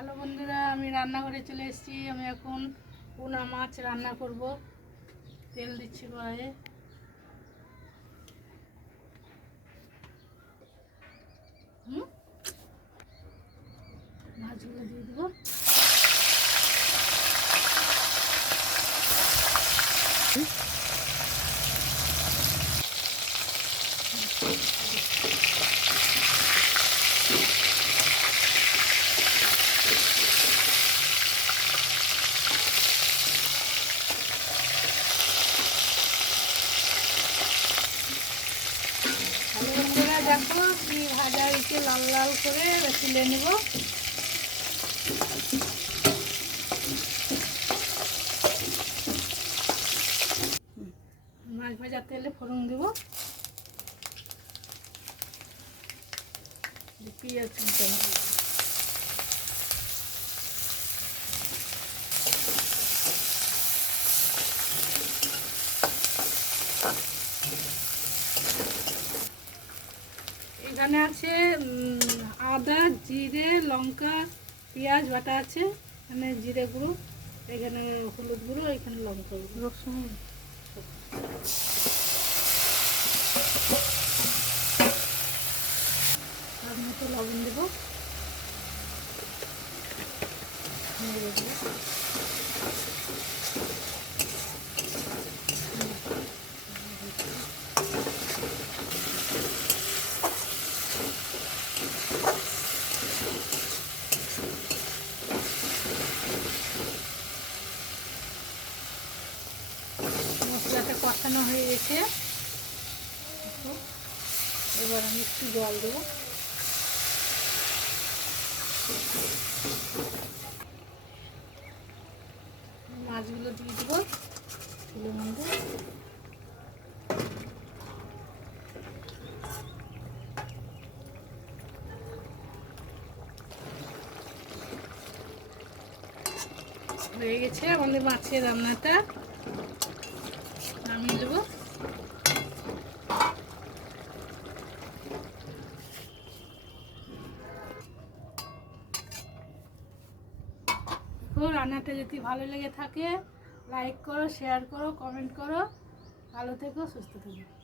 Hello বন্ধুরা, আমি রান্নাঘরে চলে এসেছি। আমি এখন পোনা মাছ রান্না করব। তেল দিচ্ছি কড়াইয়ে। মাছগুলো দিয়ে দেবো। হ্যালো বন্ধুরা, দেখো কি ভাজা হয়েছে, লাল লাল করে তুলে নেব। মাছ ভাজার তেলে ফোড়ন দেব, পেঁয়াজ কুচি এখানে আছে আদা, জিরে, লঙ্কা, পেঁয়াজ বাটা আছে। এখানে জিরে গুঁড়ো, এখানে হলুদ গুঁড়ো, এখানে লঙ্কা গুঁড়ো, রসুন, তার মতো লবণ দেবো। নেড়ে দেবো। মশলাটা কষানো হয়ে গেছে, এবার আমি একটু জল দেবো। মাছগুলো দিয়ে দেবো তেলের মধ্যে। হয়ে গেছে আমাদের মাছের রান্নাটা, নামিয়ে দেবো। রান্নাটা যদি ভালো লেগে থাকে লাইক করো, শেয়ার করো, কমেন্ট করো। ভালো থেকো, সুস্থ থেকো।